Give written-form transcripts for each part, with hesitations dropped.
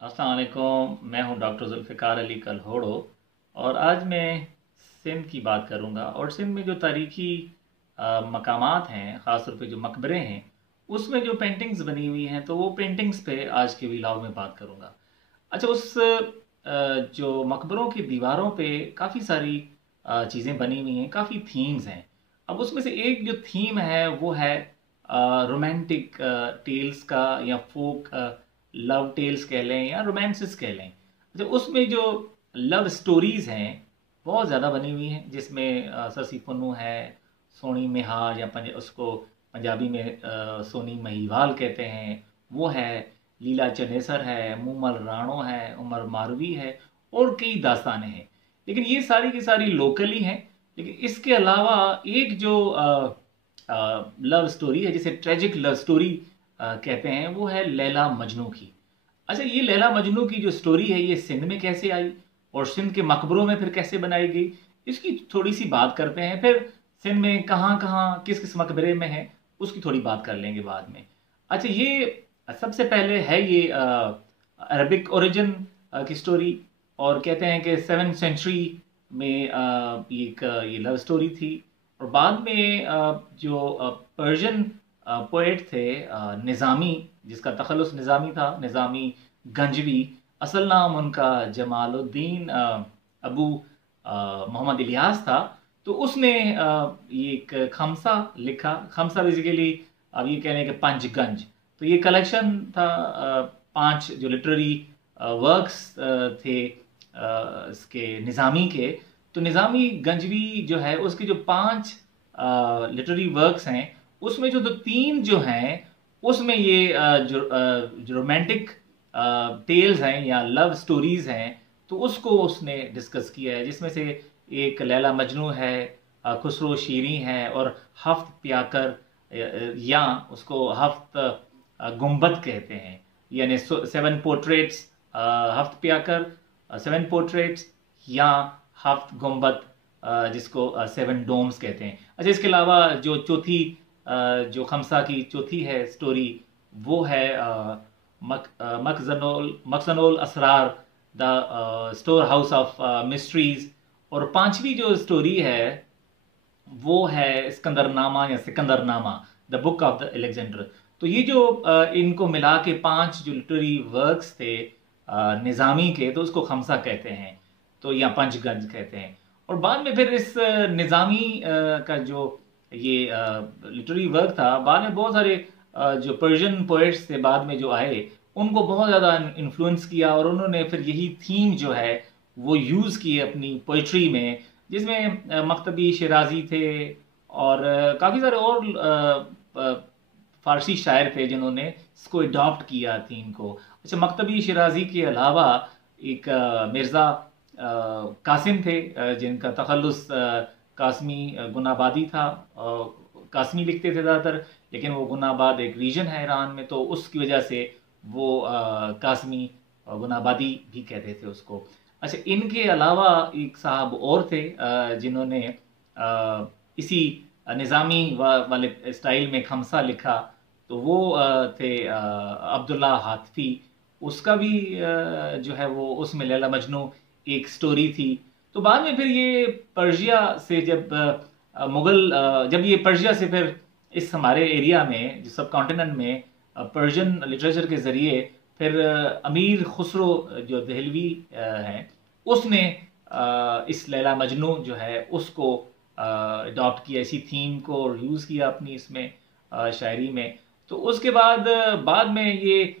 अस्सलाम वालेकुम। मैं हूं डॉक्टर जुल्फ़िकार अली कलहोड़ो और आज मैं सिंध की बात करूंगा। और सिंध में जो तारीखी मकामात हैं, ख़ास तौर पे जो मकबरे हैं, उसमें जो पेंटिंग्स बनी हुई हैं, तो वो पेंटिंग्स पे आज के व्लॉग में बात करूंगा। अच्छा, उस जो मकबरों की दीवारों पे काफ़ी सारी चीज़ें बनी हुई हैं, काफ़ी थीम्स हैं। अब उसमें से एक जो थीम है वो है रोमांटिक टेल्स का, या फोक लव टेल्स कह लें या रोमांसिस कह लें। तो उसमें जो लव स्टोरीज हैं बहुत ज़्यादा बनी हुई हैं, जिसमें ससी पुन्नू है, सोनी मिहार या उसको पंजाबी में सोनी महिवाल कहते हैं, वो है, लीला चनेसर है, मूमल राणो है, उमर मारवी है, और कई दास्तानें हैं। लेकिन ये सारी की सारी लोकली हैं। लेकिन इसके अलावा एक जो लव स्टोरी है, जिसे ट्रेजिक लव स्टोरी कहते हैं, वो है लैला मजनू की। अच्छा, ये लैला मजनू की जो स्टोरी है, ये सिंध में कैसे आई और सिंध के मकबरों में फिर कैसे बनाई गई, इसकी थोड़ी सी बात करते हैं। फिर सिंध में कहाँ कहाँ किस किस मकबरे में है, उसकी थोड़ी बात कर लेंगे बाद में। अच्छा, ये सबसे पहले है ये अरबिक ओरिजिन की स्टोरी। और कहते हैं कि 7th सेंचुरी में ये लव स्टोरी थी। और बाद में जो पर्शियन पोएट थे, निज़ामी, जिसका तखल्लुस निज़ामी था, निज़ामी गंजवी, असल नाम उनका जमालुद्दीन अबू मोहम्मद इलियास था। तो उसने ये एक खमसा लिखा। खमसा बेसिकली अब ये कह रहे हैं कि पंचगंज। तो ये कलेक्शन था 5 जो लिटरेरी वर्क्स थे इसके निज़ामी के। तो निज़ामी गंजवी जो है, उसके जो 5 लिटरेरी वर्क्स हैं, उसमें जो 3 जो हैं, उसमें ये जो रोमांटिक टेल्स हैं या लव स्टोरीज हैं, तो उसको उसने डिस्कस किया है। जिसमें से एक लैला मजनू है, खुसरो शीरी है, और हफ्त प्याकर, या उसको हफ्त गुम्बद कहते हैं, यानी 7 पोर्ट्रेट्स, हफ्त प्याकर 7 पोर्ट्रेट्स, या हफ्त गुम्बद, जिसको 7 डोम्स कहते हैं। अच्छा, इसके अलावा जो चौथी जो खमसा की चौथी है स्टोरी, वो है मखजनोल असरार, the store house of mysteries. और 5वीं जो स्टोरी है वो है सिकंदरनामा या सिकंदरनामा, the book of the Alexander. तो ये जो इनको मिला के 5 जो लिटरेरी वर्क्स थे निज़ामी के, तो उसको खमसा कहते हैं, तो या पंचगंज कहते हैं। और बाद में फिर इस निज़ामी का जो ये लिटरेरी वर्क था, बाद में बहुत सारे जो पर्शियन पोएट्स थे बाद में जो आए, उनको बहुत ज़्यादा इन्फ्लुएंस किया, और उन्होंने फिर यही थीम जो है वो यूज़ की अपनी पोइट्री में। जिसमें मकतबी शिराजी थे, और काफ़ी सारे और फारसी शायर थे जिन्होंने इसको अडॉप्ट किया थीम को। अच्छा, मकतबी शिराजी के अलावा एक मिर्ज़ा कासिम थे, जिनका तखल्लुस कासमी गुनाबादी था। कासमी लिखते थे ज़्यादातर, लेकिन वो गुनाबाद एक रीजन है ईरान में, तो उसकी वजह से वो कासमी गुनाबादी भी कहते थे उसको। अच्छा, इनके अलावा एक साहब और थे जिन्होंने इसी निज़ामी वाले स्टाइल में खमसा लिखा। तो वो थे अब्दुल्ला हाथफी। उसका भी जो है वो, उसमें लैला मजनू एक स्टोरी थी। तो बाद में फिर ये पर्शिया से जब मुगल जब ये पर्शिया से फिर इस हमारे एरिया में, जो सब कॉन्टिनेंट में पर्शियन लिटरेचर के ज़रिए, फिर अमीर खुसरो जो दहलवी हैं, उसने इस लैला मजनू जो है उसको अडॉप्ट किया, इसी थीम को, और यूज़ किया अपनी इसमें शायरी में। तो उसके बाद बाद में ये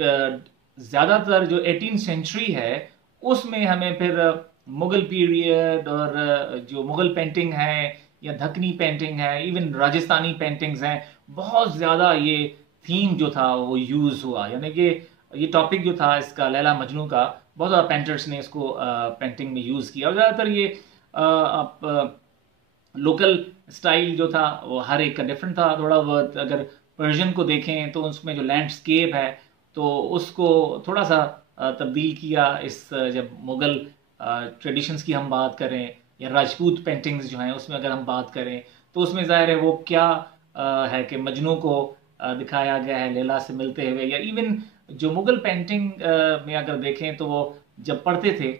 ज़्यादातर जो 18th सेंचुरी है, उसमें हमें फिर मुगल पीरियड, और जो मुगल पेंटिंग है या दक्कनी पेंटिंग है, इवन राजस्थानी पेंटिंग्स हैं, बहुत ज़्यादा ये थीम जो था वो यूज़ हुआ। यानी कि ये टॉपिक जो था इसका, लैला मजनू का, बहुत ज़्यादा पेंटर्स ने इसको पेंटिंग में यूज़ किया। और ज़्यादातर ये आप लोकल स्टाइल जो था वो हर एक का डिफरेंट था थोड़ा बहुत। अगर पर्शियन को देखें तो उसमें जो लैंडस्केप है, तो उसको थोड़ा सा तब्दील किया। जब मुगल ट्रेडिशंस की हम बात करें, या राजपूत पेंटिंग्स जो हैं उसमें अगर हम बात करें, तो उसमें ज़ाहिर है वो क्या है कि मजनू को दिखाया गया है लैला से मिलते हुए, या इवन जो मुगल पेंटिंग में अगर देखें तो वो जब पढ़ते थे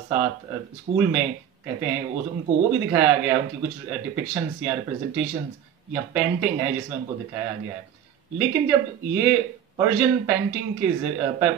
साथ स्कूल में, कहते हैं उनको वो भी दिखाया गया है, उनकी कुछ डिपिक्शंस या रिप्रेजेंटेशंस या पेंटिंग है जिसमें उनको दिखाया गया है। लेकिन जब ये पर्शियन पेंटिंग के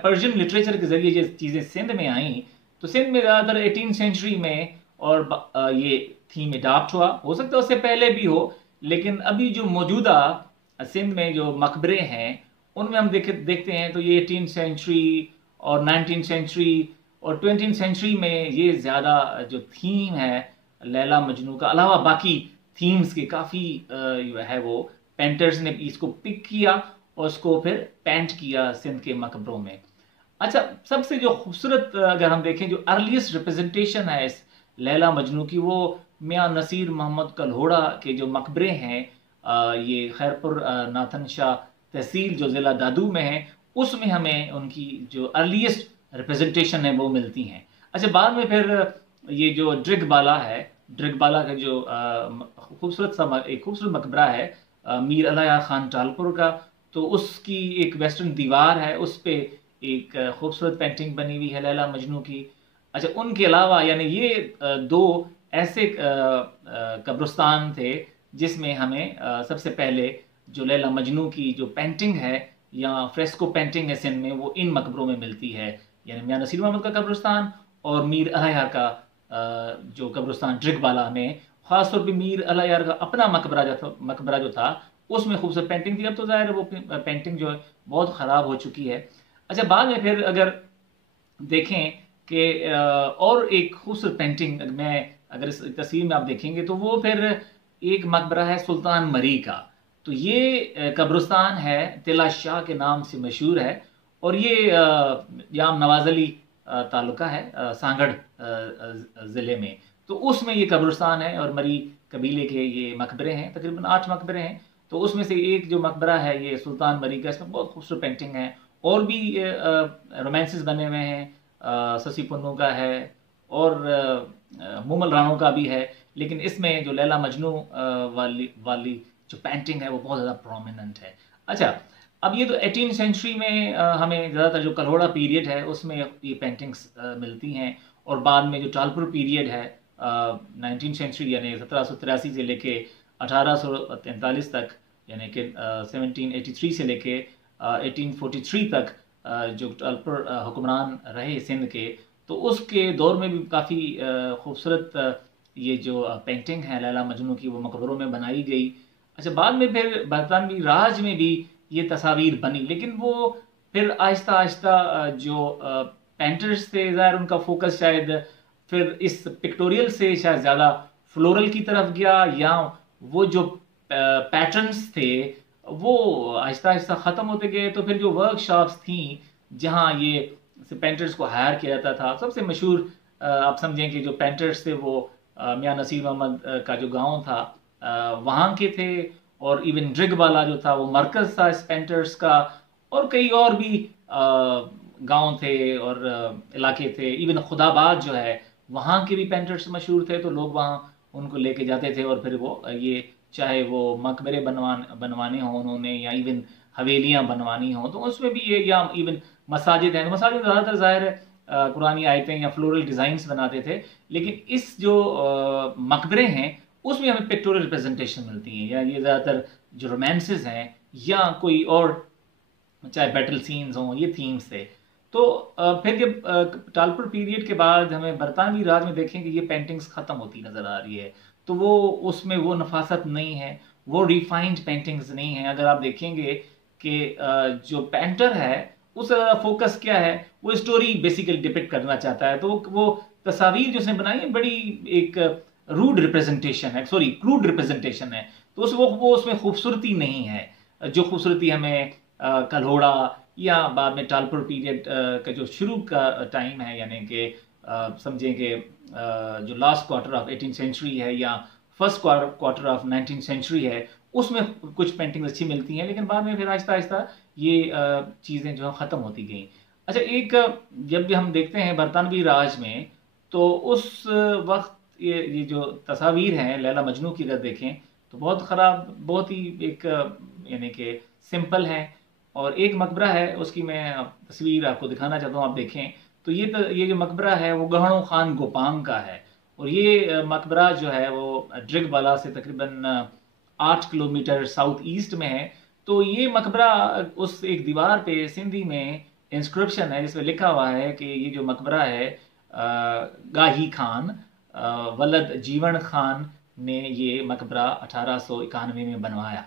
पर्शियन लिटरेचर के जरिए ये चीज़ें सिंध में आई, तो सिंध में ज़्यादातर 18 सेंचुरी में और ये थीम अडॉप्ट हुआ, हो सकता है उससे पहले भी हो, लेकिन अभी जो मौजूदा सिंध में जो मकबरे हैं उनमें हम देखते हैं तो ये 18 सेंचुरी और 19 सेंचुरी और 20 सेंचुरी में ये ज़्यादा जो थीम है लैला मजनू का अलावा बाकी थीम्स के काफ़ी जो है वो पेंटर्स ने इसको पिक किया और उसको फिर पेंट किया सिंध के मकबरों में। अच्छा, सबसे जो खूबसूरत अगर हम देखें जो अर्लीस्ट रिप्रेजेंटेशन है इस लैला मजनू की, वो मियाँ नसीर मोहम्मद कल्होड़ा के जो मकबरे हैं ये खैरपुर नाथन शाह तहसील जो ज़िला दादू में है, उसमें हमें उनकी जो अर्लीस्ट रिप्रेजेंटेशन है वो मिलती हैं। अच्छा, बाद में फिर ये जो ड्रिगबाला है, ड्रिगबाला का जो एक खूबसूरत मकबरा है मीर अलाया खान टालपुर का, तो उसकी एक वेस्टर्न दीवार है, उस पे एक खूबसूरत पेंटिंग बनी हुई है लैला मजनू की। अच्छा, उनके अलावा यानी ये दो ऐसे कब्रिस्तान थे जिसमें हमें सबसे पहले जो लैला मजनू की जो पेंटिंग है या फ्रेस्को पेंटिंग है सिंध में, वो इन मकबरों में मिलती है, यानी मियाँ नसीर मोहम्मद का कब्रिस्तान और मीर अलाया का जो कब्रिस्तान ड्रिगबाला में। खासतौर पर मीर अलाया का अपना मकबरा जो था उसमें खूबसूरत पेंटिंग थी। अब तो ज़ाहिर है वो पेंटिंग जो है बहुत ख़राब हो चुकी है। अच्छा, बाद में फिर अगर देखें कि और एक खूबसूरत पेंटिंग मैं अगर इस तस्वीर में आप देखेंगे तो वो फिर एक मकबरा है सुल्तान मरी का। तो ये कब्रिस्तान है तिला शाह के नाम से मशहूर है और ये जाम नवाज अली तालुका है सांगड़ ज़िले में, तो उसमें ये कब्रिस्तान है और मरी कबीले के ये मकबरे हैं, तकरीबन 8 मकबरे हैं। तो उसमें से एक जो मकबरा है ये सुल्तान मरी का, इसमें बहुत खूबसूरत पेंटिंग है और भी रोमांसेस बने हुए हैं, ससी पुन्नू का है और मूमल राणो का भी है, लेकिन इसमें जो लैला मजनू वाली जो पेंटिंग है वो बहुत ज़्यादा प्रोमिनेंट है। अच्छा, अब ये तो 18 सेंचुरी में हमें ज़्यादातर जो कल्होड़ा पीरियड है उसमें ये पेंटिंग्स मिलती हैं और बाद में जो टालपुर पीरियड है 19 सेंचुरी यानी 1783 से लेके 1843 तक, यानी कि 1783 से लेके 1843 तक जो टालपुर हुक्मरान रहे सिंध के, तो उसके दौर में भी काफ़ी खूबसूरत ये जो पेंटिंग है लैला मजनू की वो मकबरों में बनाई गई। अच्छा, बाद में फिर बरतानवी राज में भी ये तस्वीर बनी, लेकिन वो फिर आहिस्ता आहिस्ता जो पेंटर्स थे ज़ाहिर उनका फोकस शायद फिर इस पिक्टोरियल से शायद ज़्यादा फ्लोरल की तरफ गया, या वो जो पैटर्न्स थे वो आहिस्ता आहिस्ता ख़त्म होते गए। तो फिर जो वर्कशॉप्स थी जहाँ ये पेंटर्स को हायर किया जाता था, सबसे मशहूर आप समझें कि जो पेंटर्स थे वो मियाँ नसीर मोहम्मद का जो गांव था वहाँ के थे, और इवन ड्रिगबाला जो था वो मरकज़ था इस पेंटर्स का, और कई और भी गांव थे और इलाके थे। इवन खुदाबाद जो है वहाँ के भी पेंटर्स मशहूर थे, तो लोग वहाँ उनको लेके जाते थे और फिर वो ये चाहे वो मकबरे बनवाने हों उन्होंने या इवन हवेलियाँ बनवानी हों तो उसमें भी ये, या इवन मसाजिद हैं तो मसाजिद में ज़्यादातर ज़ाहिर है कुरानी आयतें या फ्लोरल डिज़ाइंस बनाते थे, लेकिन इस जो मकबरे हैं उसमें हमें पिक्टोरियल रिप्रेजेंटेशन मिलती है, या ये ज़्यादातर जो रोमांसेस हैं या कोई और चाहे बैटल सीन्स हों, ये थीम्स थे। तो फिर जब टालपुर पीरियड के बाद हमें बरतानवी राज में देखें कि ये पेंटिंग्स ख़त्म होती नज़र आ रही है, तो वो उसमें वो नफासत नहीं है, वो रिफाइंड पेंटिंग्स नहीं है। अगर आप देखेंगे कि जो पेंटर है उस फोकस क्या है, वो स्टोरी बेसिकली डिपिक्ट करना चाहता है, तो वो तस्वीर जो उसने बनाई है बड़ी एक रूड रिप्रेजेंटेशन है, सॉरी क्रूड रिप्रेजेंटेशन है, तो वो उसमें खूबसूरती नहीं है जो खूबसूरती हमें कल्होड़ा या बाद में टालपुर पीरियड का जो शुरू का टाइम है, यानी कि समझें कि जो last quarter of 18th century है या first quarter of 19th century है, उसमें कुछ पेंटिंग्स अच्छी मिलती हैं, लेकिन बाद में फिर आहिस्ता आहिस्ता ये चीज़ें जो है ख़त्म होती गई। अच्छा, एक जब भी हम देखते हैं बरतानवी राज में, तो उस वक्त ये जो तस्वीर हैं लैला मजनू की अगर देखें तो बहुत ख़राब, बहुत ही एक यानी कि सिंपल है, और एक मकबरा है, उसकी मैं तस्वीर आपको दिखाना चाहता हूँ, आप देखें। तो ये जो मकबरा है वो गहणो खान गोपांग का है। और ये मकबरा जो है वो ड्रिगबाला से तकरीबन 8 किलोमीटर साउथ ईस्ट में है। तो ये मकबरा, उस एक दीवार पे सिंधी में इंस्क्रिप्शन है जिसमें लिखा हुआ है कि ये जो मकबरा है गाही खान वलद जीवन खान ने ये मकबरा 1891 में बनवाया।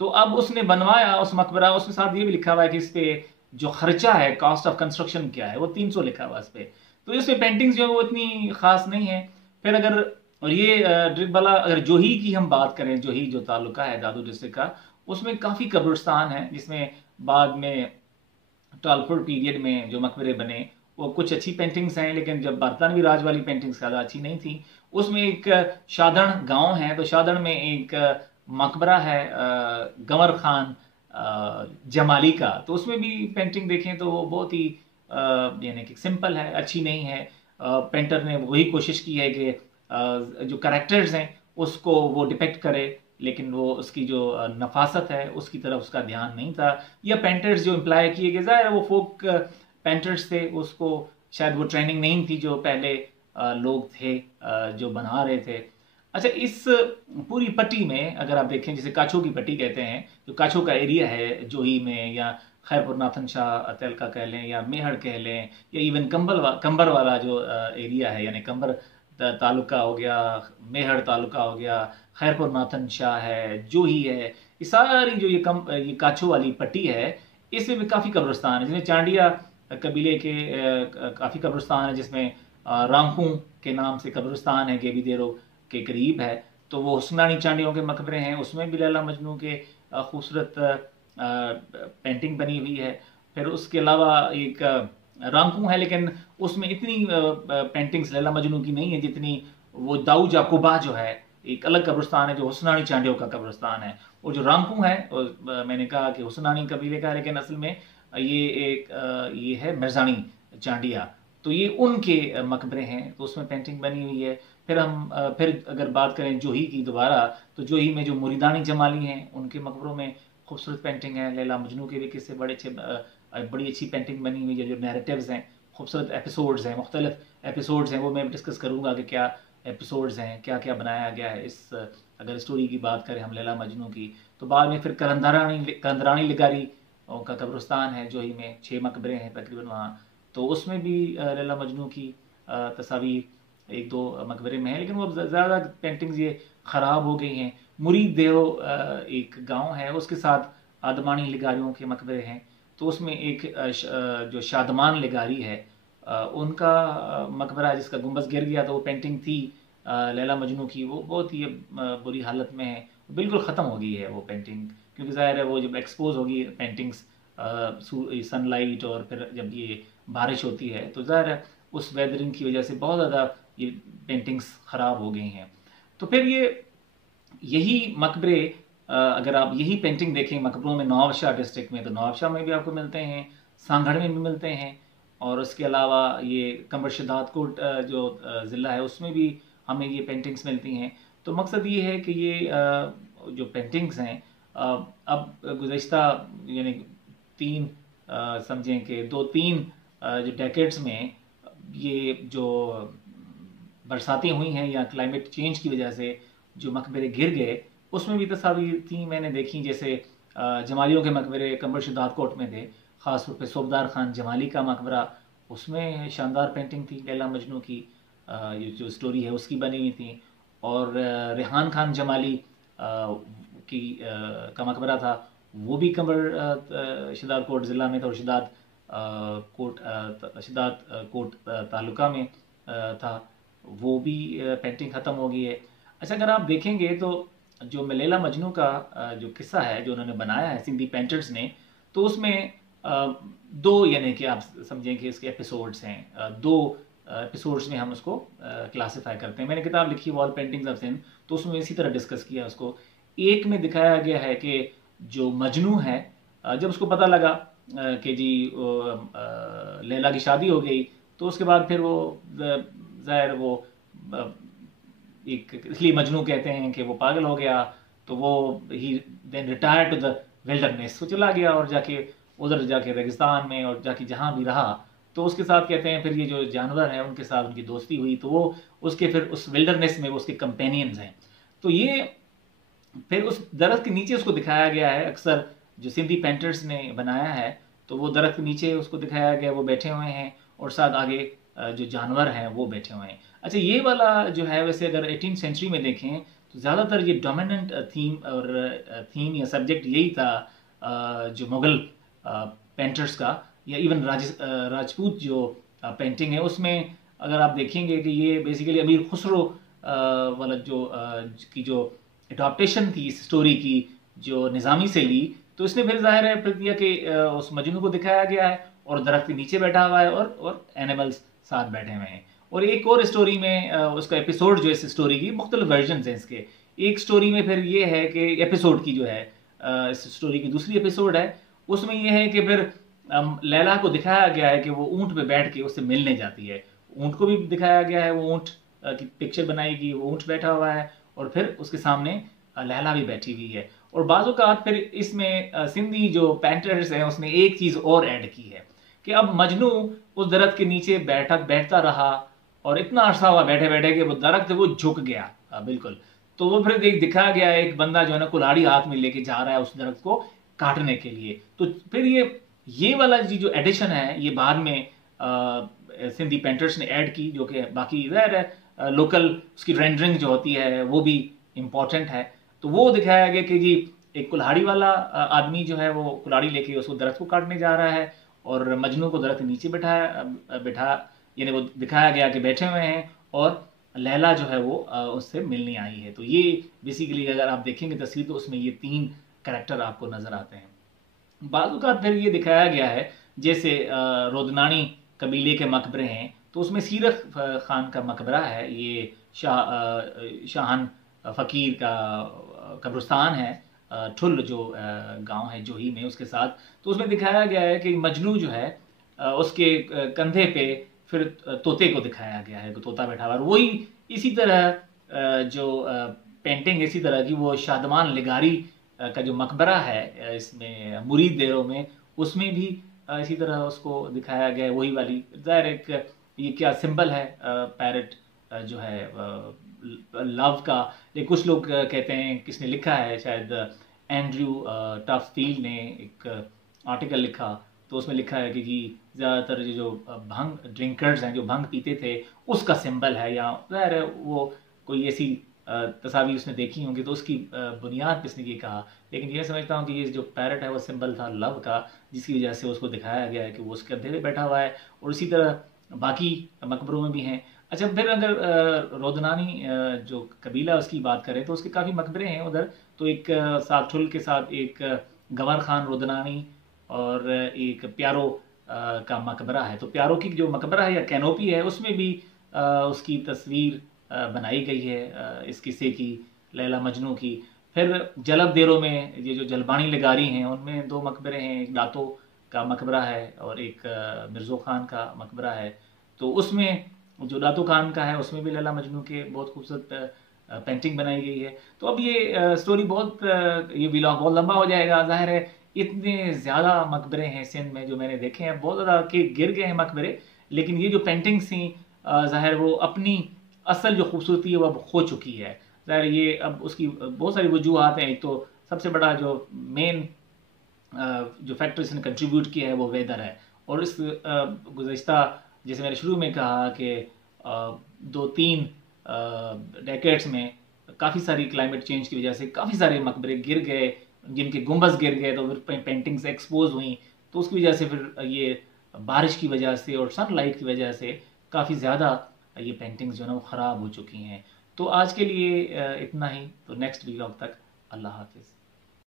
तो अब उसने बनवाया उस मकबरा, उसके साथ ये भी लिखा हुआ है कि इस पे जो खर्चा है, कॉस्ट ऑफ कंस्ट्रक्शन क्या है, वो 300 लिखा हुआ है इस पे। तो इस पे पेंटिंग्स जो है वो इतनी खास नहीं है। फिर अगर, और ये ड्रिगबाला, अगर जोही की हम बात करें, जोही जो तालुका है दादू डिस्ट्रिक्ट का, उसमें काफ़ी कब्रिस्तान है, जिसमें बाद में टालपुर पीरियड में जो मकबरे बने वो कुछ अच्छी पेंटिंग्स हैं, लेकिन जब बरतानवी राज वाली पेंटिंग्स ज़्यादा अच्छी नहीं थी। उसमें एक शादण गांव है, तो शादण में एक मकबरा है गंवर खान जमाली का। तो उसमें भी पेंटिंग देखें तो वो बहुत ही यानी कि सिंपल है, अच्छी नहीं है। पेंटर ने वही कोशिश की है कि जो करेक्टर्स हैं उसको वो डिपेक्ट करे, लेकिन वो उसकी जो नफासत है उसकी तरफ उसका ध्यान नहीं था। या पेंटर्स जो इम्प्लाई किए गए, ज़ाहिर है वो फोक पेंटर्स थे, उसको शायद वो ट्रेनिंग नहीं थी जो पहले लोग थे जो बना रहे थे। अच्छा, इस पूरी पट्टी में अगर आप देखें, जिसे काछो की पट्टी कहते हैं, जो काछो का एरिया है जोही में, या खैरपुर नाथन शाह तेलका कह लें, या मेहड़ कह लें, या इवन कंबर वाला जो एरिया है, यानी कंबर तालुका हो गया, मेहड़ तालुका हो गया, खैरपुर नाथन शाह है, जोही है, ये सारी जो ये काछो वाली पट्टी है, इसमें भी काफ़ी कब्रिस्तान है। जिसमें चांडिया कबीले के काफ़ी कब्रिस्तान है, जिसमें रामकू के नाम से कब्रिस्तान है, गेबी देरो के करीब है। तो वो हुस्नानी चांडियों के मकबरे हैं, उसमें भी लैला मजनू के खूबसूरत पेंटिंग बनी हुई है। फिर उसके अलावा एक रामकू है, लेकिन उसमें इतनी पेंटिंग्स लैला मजनू की नहीं है जितनी वो दाऊ जाकुबा जो है, एक अलग कब्रिस्तान है जो हुस्नानी चांडियों का कब्रिस्तान है। और जो रामकू है मैंने कहा कि हुस्नानी कबीले का है, लेकिन असल में ये है मिर्जानी चांडिया। तो ये उनके मकबरे हैं, तो उसमें पेंटिंग बनी हुई है। फिर अगर बात करें जोही की दोबारा, तो जोही में जो मुरीदानी जमाली हैं उनके मकबरों में खूबसूरत पेंटिंग है। लैला मजनू के भी किस्से बड़ी अच्छी पेंटिंग बनी हुई है। जो नैरेटिव्स हैं, खूबसूरत एपिसोड्स हैं, मुख्तलिफ एपिसोड्स हैं, वो मैं डिस्कस करूँगा कि क्या एपिसोड्स हैं, क्या क्या बनाया गया है इस, अगर स्टोरी की बात करें हम लैला मजनू की। तो बाद में फिर करंदरानी लिगारी का कब्रिस्तान है जोही में, 6 मकबरे हैं तकरीबन वहाँ। तो उसमें भी लैला मजनू की तस्वीर 1-2 मकबरे में है, लेकिन वो ज़्यादा पेंटिंग्स ये ख़राब हो गई हैं। मुरीद देहो एक गांव है, उसके साथ आदमानी लिगारियों के मकबरे हैं। तो उसमें एक जो शादमान लिगारी है उनका मकबरा है, जिसका गुंबद गिर गया। तो वो पेंटिंग थी लैला मजनू की, वो बहुत ही बुरी हालत में है, बिल्कुल ख़त्म हो गई है वो पेंटिंग। क्योंकि ज़ाहिर है वो जब एक्सपोज होगी पेंटिंग्स सनलाइट, और फिर जब ये बारिश होती है, तो ज़ाहिर है उस वेदरिंग की वजह से बहुत ज़्यादा ये पेंटिंग्स ख़राब हो गई हैं। तो फिर यही मकबरे, अगर आप यही पेंटिंग देखें मकबरों में नवाबशाह डिस्ट्रिक्ट में, तो नवाबशाह में भी आपको मिलते हैं, सांगढ़ में भी मिलते हैं, और उसके अलावा ये कंबर शदात कोट जो ज़िला है उसमें भी हमें ये पेंटिंग्स मिलती हैं। तो मकसद ये है कि ये जो पेंटिंग्स हैं अब गुज़श्ता यानी 3 समझें कि 2-3 जो डेकेड्स में ये जो बरसातें हुई हैं या क्लाइमेट चेंज की वजह से जो मकबरे गिर गए, उसमें भी तस्वीर थी मैंने देखी। जैसे जमालियों के मकबरे कंबर शदात कोट में थे, ख़ास तौर पे सूबेदार खान जमाली का मकबरा, उसमें शानदार पेंटिंग थी लैला मजनू की, ये जो स्टोरी है उसकी बनी हुई थी। और रेहान खान जमाली का मकबरा था, वो भी कंबर शदात कोट ज़िला में था, और शदात कोट तालुका में था। वो भी पेंटिंग ख़त्म हो गई है। अच्छा, अगर आप देखेंगे तो जो लैला मजनू का जो किस्सा है जो उन्होंने बनाया है सिंधी पेंटर्स ने, तो उसमें 2 यानी कि आप समझें कि इसके एपिसोड्स हैं, 2 एपिसोड्स में हम उसको क्लासिफाई करते हैं। मैंने किताब लिखी वॉल पेंटिंग्स ऑफ सिंध, तो उसमें इसी तरह डिस्कस किया उसको। एक में दिखाया गया है कि जो मजनू है, जब उसको पता लगा कि जी लैला की शादी हो गई, तो उसके बाद फिर वो ज़ाहिर वो एक, इसलिए मजनू कहते हैं कि वो पागल हो गया। तो वो ही then retire to the wilderness, वो चला गया और जाके उधर जाके रेगिस्तान में और जाके जहाँ भी रहा, तो उसके साथ कहते हैं फिर ये जो जानवर हैं उनके साथ उनकी दोस्ती हुई, तो वो उसके फिर उस विल्डरनेस में वो उसके कंपेनियंस हैं। तो ये फिर उस दरख्त के नीचे उसको दिखाया गया है, अक्सर जो सिंधी पेंटर्स ने बनाया है, तो वो दरख्त के नीचे उसको दिखाया गया, वो बैठे हुए हैं और साथ आगे जो जानवर हैं वो बैठे हुए हैं। अच्छा, ये वाला जो है वैसे अगर 18th सेंचुरी में देखें तो ज़्यादातर ये डोमिनेंट थीम और थीम या सब्जेक्ट यही था जो मुग़ल पेंटर्स का, या इवन राजपूत जो पेंटिंग है उसमें अगर आप देखेंगे कि ये बेसिकली अमीर खुसरो वाला जो की जो अडॉप्टेशन थी इस स्टोरी की, जो निज़ामी से ली, तो इसने फिर ज़ाहिर है फिर दिया कि उस मजनू को दिखाया गया है और दरख्त के नीचे बैठा हुआ है और एनिमल्स साथ बैठे हुए हैं। और एक और स्टोरी में उसका एपिसोड जो है इस स्टोरी की मुख्तलिफ वर्जन हैं इसके। एक स्टोरी में फिर ये है कि एपिसोड की जो है इस स्टोरी की दूसरी एपिसोड है, उसमें ये है कि फिर लैला को दिखाया गया है कि वो ऊँट पे बैठ के उससे मिलने जाती है। ऊँट को भी दिखाया गया है, वो ऊँट की पिक्चर बनाई गई, वो ऊँट बैठा हुआ है और फिर उसके सामने लैला भी बैठी हुई है। और बाज़ औक़ात फिर इसमें सिंधी जो पेंटर्स हैं उसने एक चीज़ और ऐड की है कि अब मजनू उस दरख्त के नीचे बैठता रहा और इतना अरसा हुआ बैठे बैठे कि वो दरख्त वो झुक गया बिल्कुल। तो वो फिर दिखाया गया है एक बंदा जो है ना कुल्हाड़ी हाथ में लेके जा रहा है उस दरख्त को काटने के लिए। तो फिर ये वाला जो एडिशन है ये बाद में सिंधी पेंटर्स ने ऐड की, जो कि बाकी ज़ाहिर है लोकल उसकी रेंडरिंग जो होती है वो भी इम्पॉर्टेंट है। तो वो दिखाया गया कि जी एक कुल्हाड़ी वाला आदमी जो है वो कुल्हाड़ी लेके उसको दरख्त को काटने जा रहा है और मजनू को दरख्त नीचे बैठा यानी वो दिखाया गया कि बैठे हुए हैं और लैला जो है वो उससे मिलने आई है। तो ये बेसिकली अगर आप देखेंगे तस्वीर तो उसमें ये 3 कैरेक्टर आपको नजर आते हैं। बाजू का फिर ये दिखाया गया है जैसे रोदनानी कबीले के मकबरे हैं, तो उसमें सीरत खान का मकबरा है, ये शाहन फ़कीर का कब्रिस्तान है, ठुल जो गांव है जोही में उसके साथ। तो उसमें दिखाया गया है कि मजनू जो है उसके कंधे पे फिर तोते को दिखाया गया है, तोता बैठा हुआ है। वही इसी तरह जो पेंटिंग इसी तरह की वो शादमान लिगारी का जो मकबरा है इसमें मुरीद देरों में, उसमें भी इसी तरह उसको दिखाया गया है, वही वाली ज़ाहिर एक ये क्या सिंबल है पैरट जो है लव का। लेकिन कुछ लोग कहते हैं, किसने लिखा है शायद एंड्रयू टफफील्ड ने एक आर्टिकल लिखा, तो उसमें लिखा है कि ज़्यादातर जो भंग ड्रिंकर्स हैं जो भंग पीते थे उसका सिंबल है, या ज़ाहिर है वो कोई ऐसी तस्वीर उसने देखी होंगी तो उसकी बुनियाद पे इसने ये कहा। लेकिन ये समझता हूँ कि ये जो पैरट है वो सिंबल था लव का, जिसकी वजह से उसको दिखाया गया है कि वो उसके अंधे पे बैठा हुआ है। और इसी तरह बाकी मकबरों में भी हैं। अच्छा, फिर अगर रोदनानी जो कबीला उसकी बात करें तो उसके काफ़ी मकबरे हैं उधर। तो एक साथुल के साथ एक गंवर खान रोदनानी और एक प्यारो का मकबरा है। तो प्यारो की जो मकबरा है या कैनोपी है उसमें भी उसकी तस्वीर बनाई गई है इस किस्से की, लैला मजनू की। फिर जलब देरों में ये जो जलबानी लगारी हैं उनमें 2 मकबरे हैं, एक दातो का मकबरा है और एक मिर्ज़ो खान का मकबरा है। तो उसमें जो दातो खान का है उसमें भी लैला मजनू के बहुत खूबसूरत पेंटिंग बनाई गई है। तो अब ये स्टोरी बहुत ये व्लॉग बहुत लंबा हो जाएगा, ज़ाहिर है इतने ज़्यादा मकबरे हैं सिंध में जो मैंने देखे हैं, बहुत ज़्यादा के गिर गए हैं मकबरे। लेकिन ये जो पेंटिंग्स थी ज़ाहिर वो अपनी असल जो खूबसूरती है वो अब खो चुकी है। ज़ाहिर ये अब उसकी बहुत सारी वजूहत हैं। एक तो सबसे बड़ा जो मेन जो फैक्टर इसने कंट्रीब्यूट किया है वो वेदर है। और इस गुज़श्ता जैसे मैंने शुरू में कहा कि 2-3 डेकेड्स में काफ़ी सारी क्लाइमेट चेंज की वजह से काफ़ी सारे मकबरे गिर गए, जिनके गुंबज गिर गए, तो फिर पेंटिंग्स एक्सपोज हुई। तो उसकी वजह से फिर ये बारिश की वजह से और सनलाइट की वजह से काफ़ी ज़्यादा ये पेंटिंग्स जो है ना वो ख़राब हो चुकी हैं। तो आज के लिए इतना ही। तो नेक्स्ट व्लॉग तक अल्लाह हाफिज़।